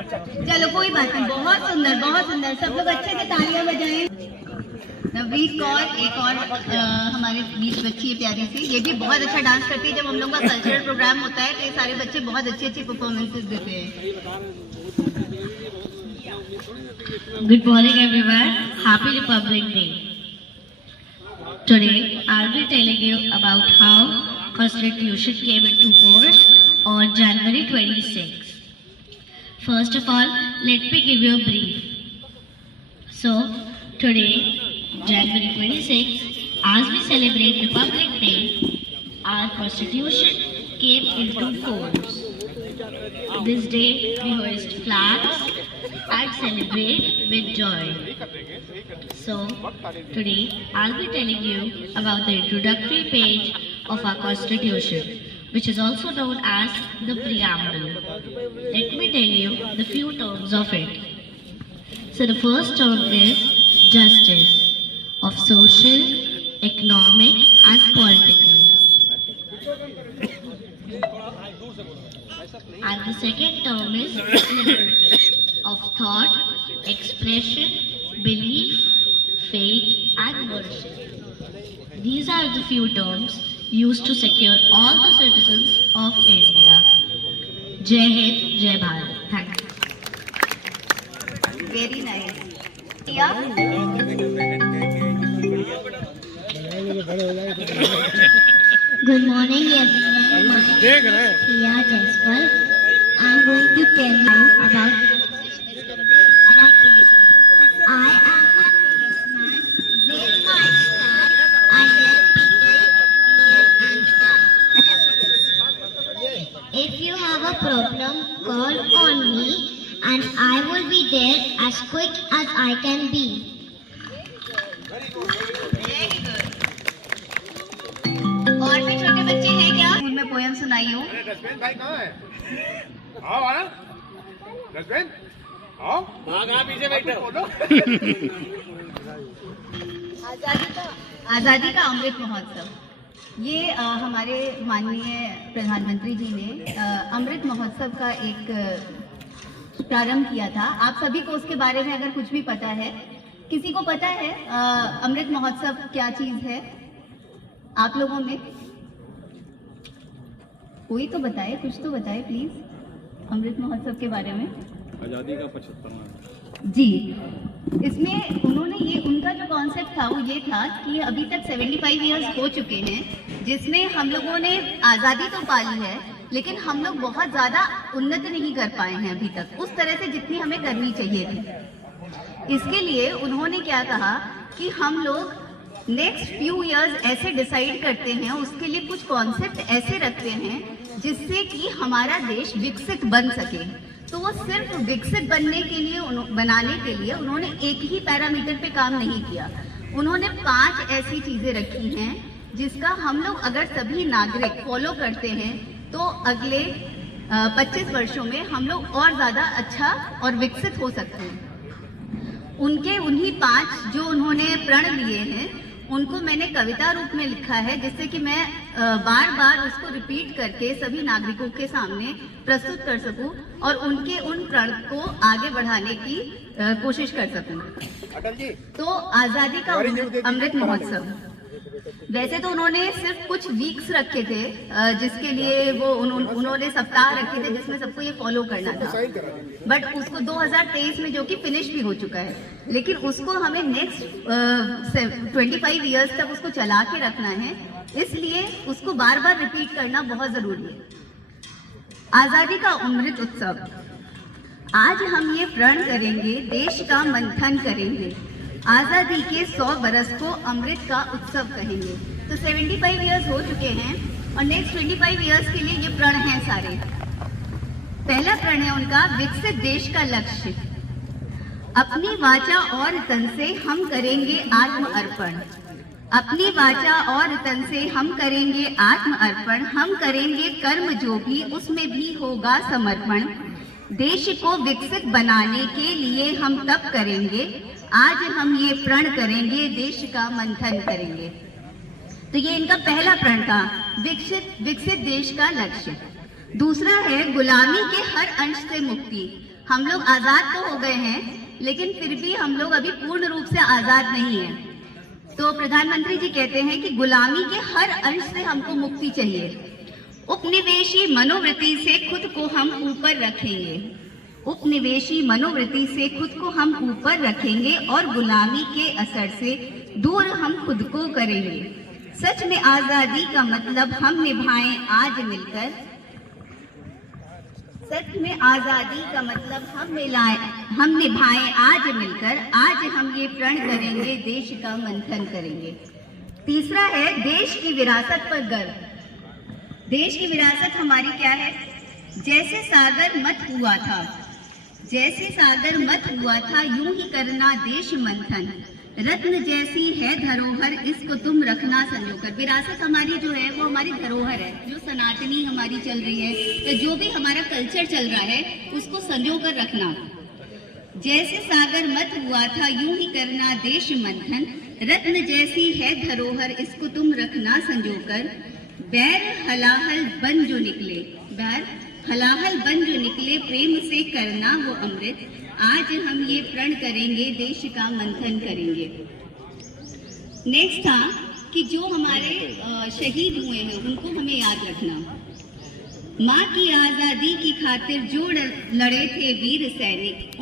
चलो कोई बात नहीं, बहुत सुंदर बहुत सुंदर, सब लोग अच्छे से तालियां बजाएं। नवनीत कौर एक और हमारे बीच बच्ची है प्यारी सी, ये भी बहुत अच्छा डांस करती है। जब हम लोग का कल्चरल प्रोग्राम होता है तो ये सारे बच्चे बहुत अच्छी अच्छी परफॉर्मेंसेस देते हैं। Good morning everyone, Happy Republic Day. Today I'll be telling you about how Constitution came into force on January 26. First of all, let me give you a brief. So, today, January 26, as we celebrate Republic Day, our Constitution came into force. This day, we hoist flags and celebrate with joy. So, today, I'll be telling you about the introductory page of our Constitution, which is also known as the preamble. Let me tell you the few terms of it. So the first term is justice of social, economic and political. And the second term is liberty of thought, expression, belief, faith and worship. These are the few terms used to secure all the citizens of India. Jai Hind, Jai Bharat. Thank you. Very nice. Yeah? Good morning everyone. My name is Priya Jaspal. I am going to tell you about this. I am a policeman with my star. I help people near and far. If you have a problem, call on me and I will be there as quick as I can be. Very good. और भी छोटे बच्चे हैं क्या? School में poem सुनाई हो? Dustbin भाई कहाँ है? आओ आ डस्टबिन आओ कहाँ पीछे बैठे हो? आज़ादी का अमृत महोत्सव, ये हमारे माननीय प्रधानमंत्री जी ने अमृत महोत्सव का एक प्रारंभ किया था। आप सभी को उसके बारे में अगर कुछ भी पता है, किसी को पता है अमृत महोत्सव क्या चीज है? आप लोगों में कोई तो बताए, कुछ तो बताए प्लीज अमृत महोत्सव के बारे में। आजादी का 75वां जी, इसमें उन्होंने ये उनका जो कॉन्सेप्ट था वो ये था कि अभी तक 75 इयर्स हो चुके हैं, जिसमें हम लोगों ने आज़ादी तो पाली है लेकिन हम लोग बहुत ज़्यादा उन्नति नहीं कर पाए हैं अभी तक उस तरह से जितनी हमें करनी चाहिए थी। इसके लिए उन्होंने क्या कहा कि हम लोग नेक्स्ट फ्यू इयर्स ऐसे डिसाइड करते हैं, उसके लिए कुछ कॉन्सेप्ट ऐसे रखते हैं जिससे कि हमारा देश विकसित बन सके। तो वो सिर्फ विकसित बनने के लिए बनाने के लिए उन्होंने एक ही पैरामीटर पे काम नहीं किया। उन्होंने 5 ऐसी चीज़ें रखी हैं जिसका हम लोग अगर सभी नागरिक फॉलो करते हैं तो अगले 25 वर्षों में हम लोग और ज़्यादा अच्छा और विकसित हो सकते हैं। उनके उन्हीं 5 जो उन्होंने प्रण लिए हैं उनको मैंने कविता रूप में लिखा है, जिससे कि मैं बार बार उसको रिपीट करके सभी नागरिकों के सामने प्रस्तुत कर सकूं और उनके उन प्रण को आगे बढ़ाने की कोशिश कर सकूं। तो आज़ादी का अमृत महोत्सव, वैसे तो उन्होंने सिर्फ कुछ वीक्स रखे थे जिसके लिए वो उन्होंने सप्ताह रखे थे जिसमें सबको ये फॉलो करना था, बट उसको 2023 में जो कि फिनिश भी हो चुका है, लेकिन उसको हमें नेक्स्ट 25 इयर्स तक उसको चला के रखना है, इसलिए उसको बार बार रिपीट करना बहुत जरूरी है। आज़ादी का अमृत उत्सव, आज हम ये प्रण करेंगे, देश का मंथन करेंगे, आज़ादी के 100 बरस को अमृत का उत्सव कहेंगे। तो 75 इयर्स हो चुके हैं और नेक्स्ट 25 इयर्स के लिए ये प्रण हैं सारे। पहला प्रण है उनका विकसित देश का लक्ष्य, अपनी वाचा और तन से हम करेंगे आत्म अर्पण, अपनी वाचा और तन से हम करेंगे आत्म अर्पण, हम करेंगे कर्म जो भी उसमें भी होगा समर्पण, देश को विकसित बनाने के लिए हम तप करेंगे, आज हम ये प्रण करेंगे, देश का मंथन करेंगे। तो ये इनका पहला प्रण था, विकसित देश का लक्ष्य। दूसरा है गुलामी के हर अंश से मुक्ति, हम लोग आजाद तो हो गए हैं, लेकिन फिर भी हम लोग अभी पूर्ण रूप से आजाद नहीं है। तो प्रधानमंत्री जी कहते हैं कि गुलामी के हर अंश से हमको मुक्ति चाहिए। उपनिवेशी मनोवृत्ति से खुद को हम ऊपर रखेंगे, उपनिवेशी मनोवृत्ति से खुद को हम ऊपर रखेंगे और गुलामी के असर से दूर हम खुद को करेंगे। सच में आजादी का मतलब हम निभाएं आज मिलकर, सच में आजादी का मतलब हम निभाएं आज मिलकर। आज हम ये प्रण करेंगे, देश का मंथन करेंगे। तीसरा है देश की विरासत पर गर्व। देश की विरासत हमारी क्या है? जैसे सागर मत हुआ था, जैसे सागर मत हुआ था, यूं ही करना देश मंथन। रत्न जैसी है धरोहर, इसको तुम रखना संजोकर। विरासत हमारी जो है वो हमारी धरोहर है, जो सनातनी हमारी चल रही है, तो जो भी हमारा कल्चर चल रहा है उसको संजो कर रखना। जैसे सागर मत हुआ था, यूं ही करना देश मंथन। रत्न जैसी है धरोहर, इसको तुम रखना संजोकर। बैर हलाहल बन जो निकले, बैर हलाहल बन जो निकले, प्रेम से करना वो अमृत। आज हम ये प्रण करेंगे, देश का मंथन करेंगे। नेक्स्ट था कि जो हमारे शहीद हुए हैं उनको हमें याद रखना। माँ की आजादी की खातिर जो लड़े थे वीर सैनिक,